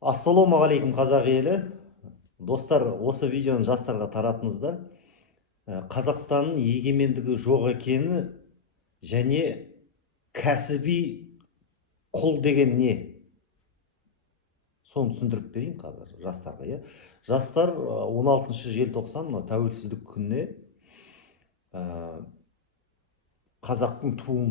Ассалаумағалейкум қазақ елі. Достар, осы видеоны жастарға таратыңыздар. Қазақстанның егемендігі жоқ екені және кәсіби құл деген не? Соны түсіндіріп берейін қазір жастарға. Жастар 16 желтоқсан тәуелсіздік күніне қазақтың туын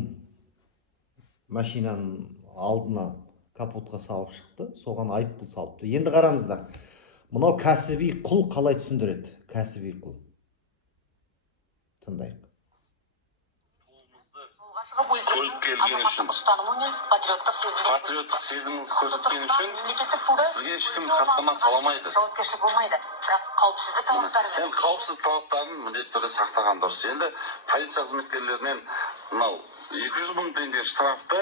машинаның алдына капотқа салып шықты. Соған айыппұл салыпты. Енді қараңыздар. Мынау кәсіби құл қалай түсіндіреді? Кәсіби құл. Тыңдайық. Көлік келген үшін, патриоттық сезіміңізді көрсеткен үшін сізге ешкім хаттама саламайды. Жауапкершілік болмайды. Бірақ қауіпсіздік талаптарын қауіпсіздік талаптарын міндетті түрде сақтаған дұрыс. Енді полиция қызметкерлерінен мынау 200 мың теңге штрафты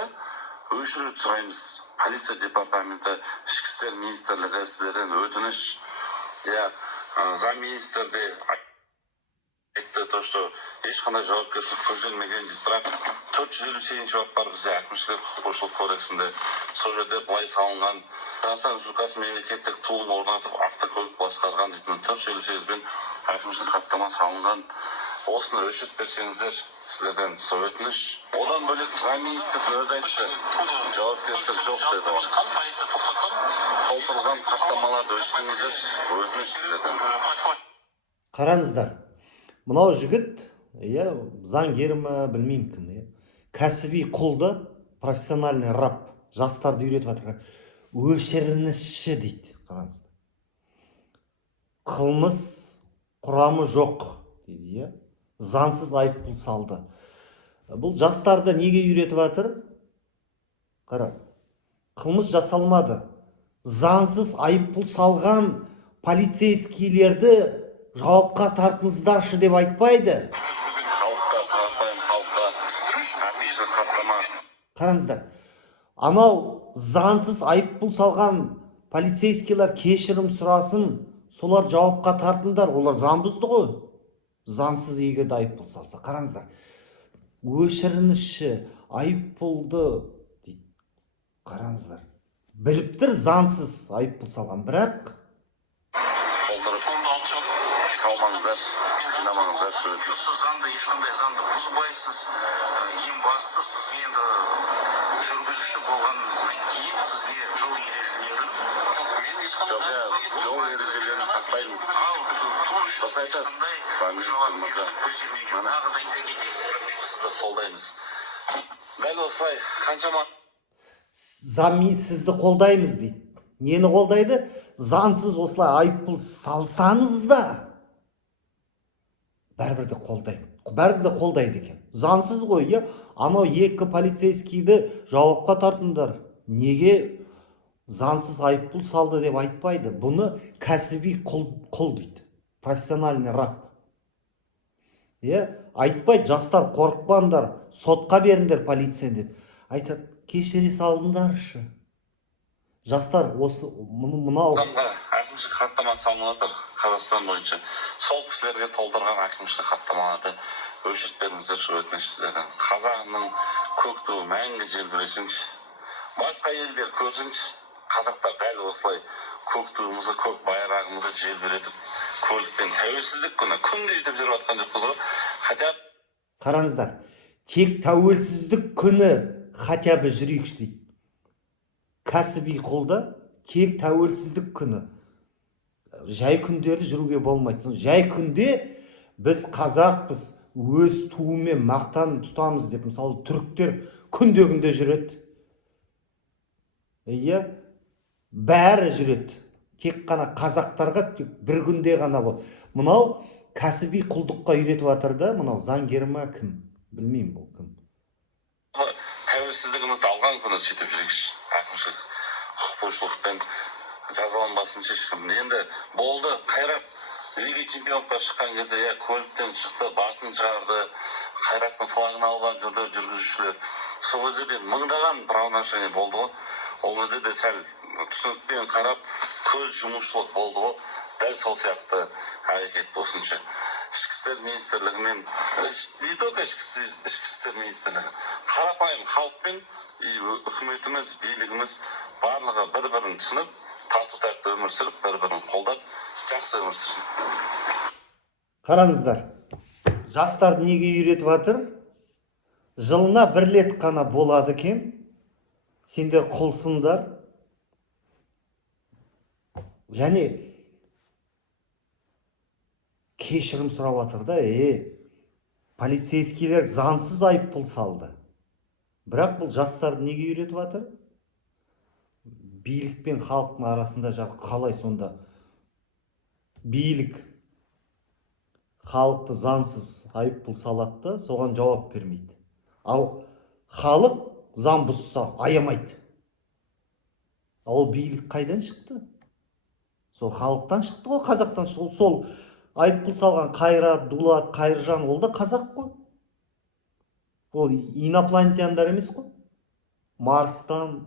өшіруді сұраймыз. Полиция департаменті, ішкі істер министрлігі сіздерден өтініш. Замминистрде айтты, то, что ешқандай жауапкершілік көзделмеген дейді. Бірақ 458 бап бар бізде әкімшілік құқық бұзушылық кодексінде. Сол жерде былай салынған Қазақстан Республикасы мемлекеттік туын орнатып автокөлік басқарған дейтін 458 бен әкімшілік хаттама салынған. Осыны өшіріп берсеңіздер, сіздерден өтініш. Одан бөлек замминистрдің өзі айтты, жауапкершілік жоқ деді. Толтырылған хаттамаларды өшіріңіздер, өтініш сіздерден. Қараңыздар. Мынау жігіт, заңгер ма, білмеймін кім, кәсіби құлды, профессиональный раб, жастарды үйретіп жатыр. Өшіріңізші дейді. Қараңыздар. Қылмыс құрамы жоқ дейді, заңсыз айыппұл салды. Бұл жастарды неге үйретіп жатыр? Қара. Қылмыс жасалмады. Заңсыз айыппұл салған полицейскийлерді жауапқа тартыңыздаршы деп айтпайды. Қараңыздар. Анау заңсыз айыппұл салған полицейскийлер кешірім сұрасын, солар жауапқа тартыңдар. Олар заң бұзды ғой. Заңсыз егерде айыппұл салса. Қараңыздар. Өшіріңізші айыппұлды дейді. Қараңыздар. Біліп тұр заңсыз айыппұл салған, бірақ салмаңыздар, жинамаңыздар, сіз заңды ешқандай заңды бұзбайсыз. Ең бастысы сіз енді жүргізуші болғаннан кейін сізге жол ережелерін жол ережелерін сақтаймыз. Осы айтасыз, сізді қолдаймыз. Дәл осылай қаншама сізді қолдаймыз дейді. Нені қолдайды? Заңсыз осылай айыппұл салсаңыз да бәрібір де қолдайды екен. Заңсыз ғой, анау екі полицейскийді жауапқа тартыңдар. Неге заңсыз айыппұл салды деп айтпайды. Бұны кәсіби құл дейді. Профессиональный раб. Айтпайды, жастар қорықпаңдар, сотқа беріңдер полицияны деп. Айтады, кешіре салыңдаршы. Жастар мынау әкімшілік хаттама салынып жатыр Қазақстан бойынша. Сол кісілерге толтырған әкімшілік хаттамаларды өшіріп беріңіздер, өтініш сіздерден. Қазағымның көк туы мәңгі желбіресінші. Басқа елдер көрсінші. Қазақтар дәл осылай көк туымызды, көк байрағымызды желбіретіп, көлікпен тәуелсіздік күні күнде өтіп жүріп жатқан жоқпыз ғой. Хотя қараңыздар, тек тәуелсіздік күні хотя бы жүрейікші дейді. Кәсіби құлда тек тәуелсіздік күні. Жай күндері жүруге болмайды. Жай күнде біз қазақпыз, өз туымен мақтан тұтамыз деп, мысалы, түріктер күнде жүреді. Бәрі жүреді. Тек қана қазақтарға тек бір күнде ғана бұл. Мынау кәсіби құлдыққа үйретіп жатыр да, мынау заңгер ма кім? Білмеймін бұл кім. Тәуелсіздігімізді алған күні сөйтіп жүрейікші. Әкімшілік құқық бұзушылықпен жазаланбасыншы ешкім. Енді болды, Қайрат Лига чемпионовқа шыққан кезде көліктен шықты, басын шығарды, Қайраттың флагын алған жүрді жүргізушілер. Сол кезде мыңдаған правонарушение болды ғой. Ол кезде де сәл түсінікпен қарап, көз жұмушылық болды ғой. Дәл сол сияқты әрекет болсыншы. Ішкі істер министрлігімен, не только ішкі істер министрлігі, қарапайым халықпен үкіметіміз, билігіміз барлығы бір-бірін түсініп, тату тәтті өмір сүріп, бір-бірін қолдап, жақсы өмір сүрсін. Қараңыздар, жастарды неге үйретіп жатыр? Жылына бір рет қана болады екен, сендер құлсыңдар. Және кешірім сұрап жатыр да, полицейскийлер заңсыз айыппұл салды. Бірақ бұл жастарды неге үйретіп жатыр? Билік пен халықтың арасында қалай сонда? Билік халықты заңсыз айыппұл салады да, соған жауап бермейді. Ал халық заң бұзса аямайды. Ал билік қайдан шықты? Сол халықтан шықты ғой, қазақтан. Сол айыппұл салған Қайрат, Дулат, Қайыржан, ол да қазақ қой. Ол инопланетяндар емес қой. Марстан.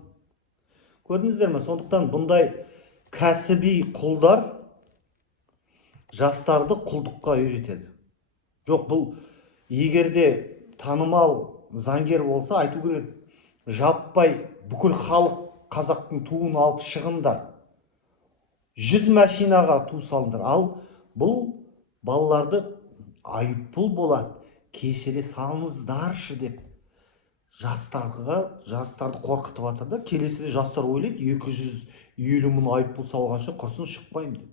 Көрдіңіздер ме? Сондықтан бұндай кәсіби құлдар жастарды құлдыққа үйретеді. Жоқ, бұл егерде танымал заңгер болса, айту керек, жаппай бүкіл халық қазақтың туын алып шығындар. 100 машинаға ту салындар. Ал бұл балаларды айыппұл болады, кешіре салыңыздаршы деп жастарды қорқытып жатыр да. Келесіде жастар ойлайды, 250 мың айыппұл салғанша құрсын шықпаймын деп.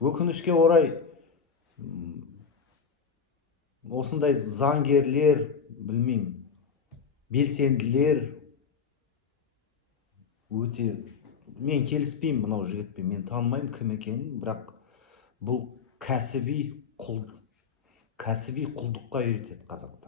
Өкінішке орай осындай заңгерлер, білмеймін, белсенділер өте, мен келіспеймін мынау жігітпен, мен танымаймын кім екенін, бірақ бұл кәсіби құлдыққа үйретеді қазақ.